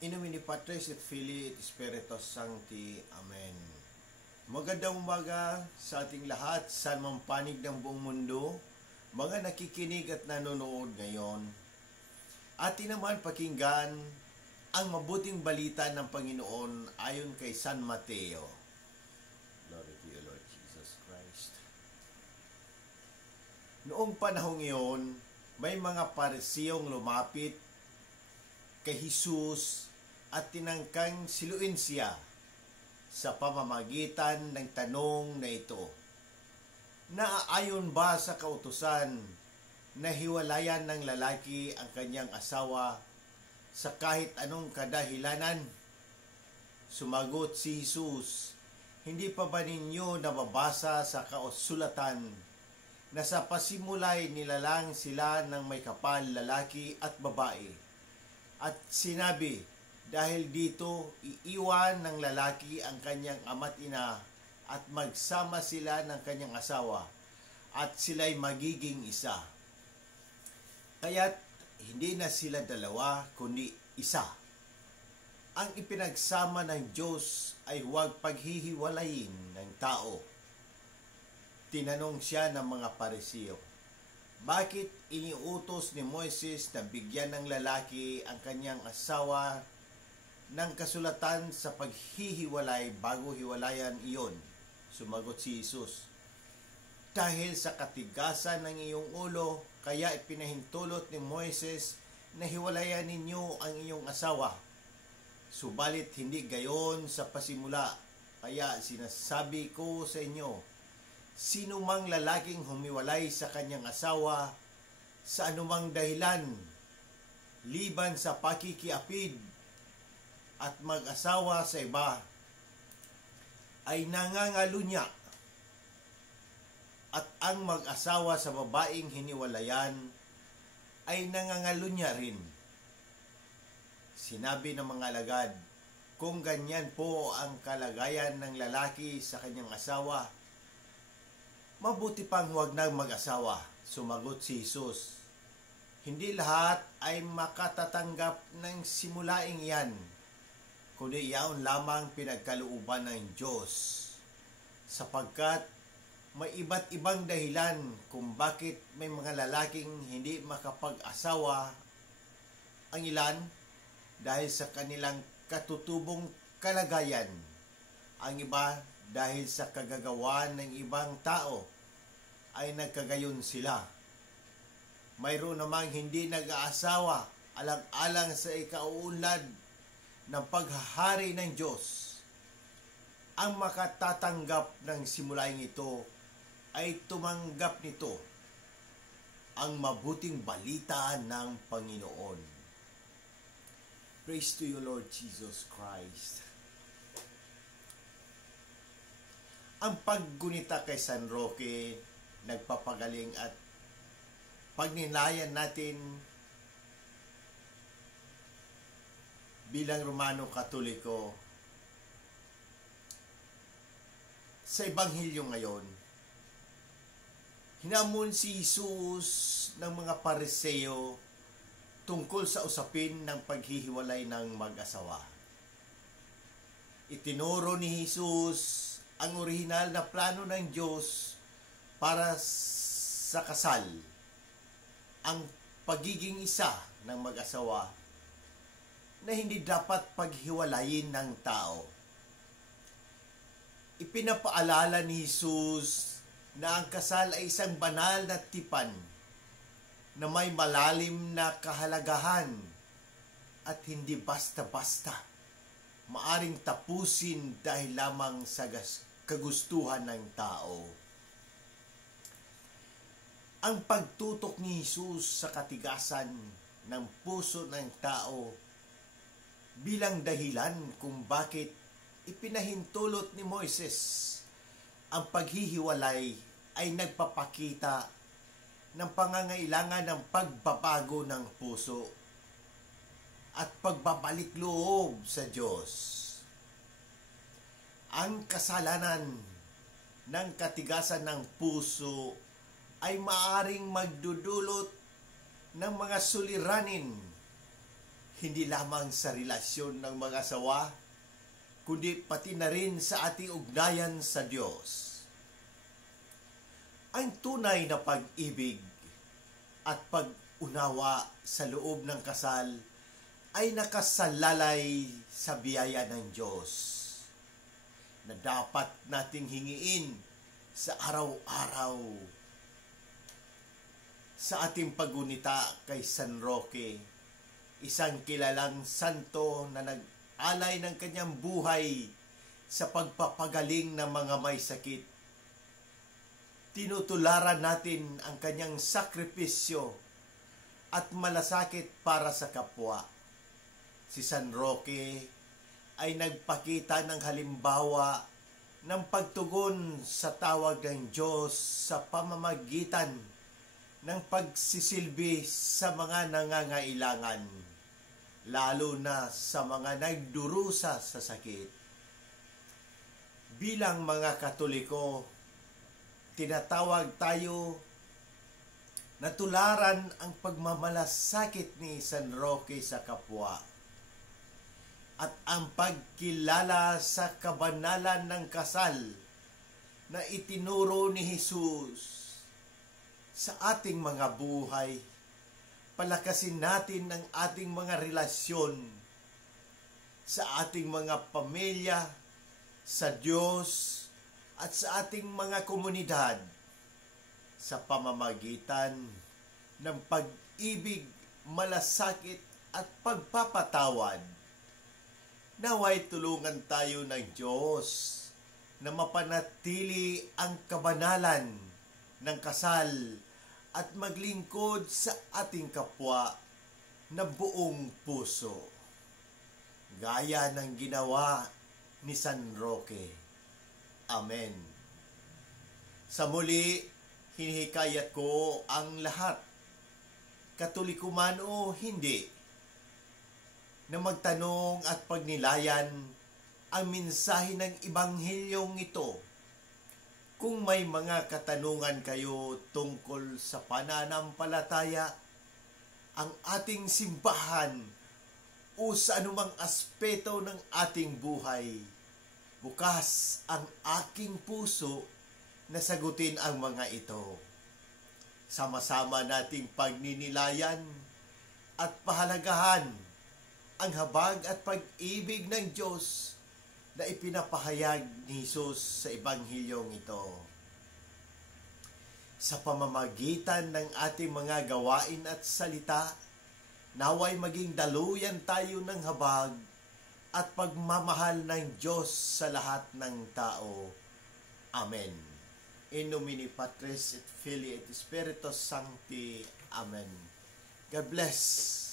In nomine Patris et Filii et Spiritus Sancti. Amen. Magandang umaga sa ating lahat, saan mang panig ng buong mundo, mga nakikinig at nanonood ngayon. Atin naman pakinggan ang mabuting balita ng Panginoon ayon kay San Mateo. Glory to you, Lord Jesus Christ. Noong panahong iyon, may mga Parisiyong lumapit kay Jesus at tinangkang siluin siya sa pamamagitan ng tanong na ito. Naaayon ba sa kautusan na hiwalayan ng lalaki ang kanyang asawa sa kahit anong kadahilanan? Sumagot si Jesus, hindi pa ba ninyo nababasa sa kausulatan na sa pasimulay nilalang sila ng may kapal lalaki at babae? At sinabi, dahil dito iiwan ng lalaki ang kanyang ama't ina at magsama sila ng kanyang asawa at sila'y magiging isa. Kaya't hindi na sila dalawa kundi isa. Ang ipinagsama ng Diyos ay huwag paghihiwalayin ng tao. Tinanong siya ng mga Parisiyo, bakit iniutos ni Moises na bigyan ng lalaki ang kanyang asawa ng kasulatan sa paghihiwalay bago hiwalayan iyon? Sumagot si Jesus, dahil sa katigasan ng iyong ulo, kaya ipinahintulot ni Moises na hiwalayan ninyo ang iyong asawa. Subalit hindi gayon sa pasimula, kaya sinasabi ko sa inyo, sino mang lalaking humiwalay sa kanyang asawa sa anumang dahilan, liban sa pakikiapid at mag-asawa sa iba, ay nangangalunya, at ang mag-asawa sa babaeng hiniwalayan ay nangangalunya rin. Sinabi ng mga alagad, kung ganyan po ang kalagayan ng lalaki sa kanyang asawa, mabuti pang huwag nang mag-asawa. Sumagot si Jesus, hindi lahat ay makatatanggap ng simulaing yan, kundi iyaon lamang pinagkalooban ng Diyos, sapagkat may iba't ibang dahilan kung bakit may mga lalaking hindi makapag-asawa. Ang ilan dahil sa kanilang katutubong kalagayan, ang iba dahil sa kagagawan ng ibang tao ay nagkagayon sila. Mayroon namang hindi nag-aasawa alang-alang sa ikauunlad ng paghahari ng Diyos. Ang makatatanggap ng simulaing ito ay tumanggap nito ang mabuting balita ng Panginoon. Praise to you, Lord Jesus Christ. Ang paggunita kay San Roque, nagpapagaling at pagninayan natin bilang Romano Katoliko sa Ebanghelyo ngayon. Hinamon si Jesus ng mga Pariseo tungkol sa usapin ng paghihiwalay ng mag-asawa. Itinuro ni Jesus ang orihinal na plano ng Diyos para sa kasal, ang pagiging isa ng mag-asawa na hindi dapat paghiwalayin ng tao. Ipinapaalala ni Jesus na ang kasal ay isang banal na tipan na may malalim na kahalagahan at hindi basta-basta maaring tapusin dahil lamang sa kagustuhan ng tao. Ang pagtutok ni Jesus sa katigasan ng puso ng tao bilang dahilan kung bakit ipinahintulot ni Moises ang paghihiwalay ay nagpapakita ng pangangailangan ng pagbabago ng puso at pagbabalik loob sa Diyos. Ang kasalanan ng katigasan ng puso ay maaring magdudulot ng mga suliranin hindi lamang sa relasyon ng mga asawa, kundi pati na rin sa ating ugnayan sa Diyos. Ang tunay na pag-ibig at pag-unawa sa loob ng kasal ay nakasalalay sa biyaya ng Diyos na dapat nating hingiin sa araw-araw. Sa ating pagunita kay San Roque, isang kilalang santo na nag-alay ng kanyang buhay sa pagpapagaling ng mga may sakit, tinutularan natin ang kanyang sakripisyo at malasakit para sa kapwa. Si San Roque ay nagpakita ng halimbawa ng pagtugon sa tawag ng Diyos sa pamamagitan ng pagsisilbi sa mga nangangailangan, lalo na sa mga nagdurusa sa sakit. Bilang mga Katoliko, tinatawag tayo na tularan ang pagmamalasakit ni San Roque sa kapwa at ang pagkilala sa kabanalan ng kasal na itinuro ni Jesus sa ating mga buhay. Palakasin natin ang ating mga relasyon sa ating mga pamilya, sa Diyos, at sa ating mga komunidad sa pamamagitan ng pag-ibig, malasakit at pagpapatawad. Naway tulungan tayo ng Diyos na mapanatili ang kabanalan ng kasal at maglingkod sa ating kapwa na buong puso, gaya ng ginawa ni San Roque. Amen. Sa muli, hinihikayat ko ang lahat, Katoliko man o hindi, na magtanong at pagnilayan ang mensahe ng Ebanghilyong ito. Kung may mga katanungan kayo tungkol sa pananampalataya, ang ating simbahan o sa anumang aspeto ng ating buhay, bukas ang aking puso na sagutin ang mga ito. Sama-sama nating pagninilayan at pahalagahan ang habag at pag-ibig ng Diyos na ipinapahayag ni Jesus sa Ebanghilyong ito. Sa pamamagitan ng ating mga gawain at salita, naway maging daluyan tayo ng habag at pagmamahal ng Diyos sa lahat ng tao. Amen. In nomine Patris et Filii et Spiritus Sancti. Amen. God bless.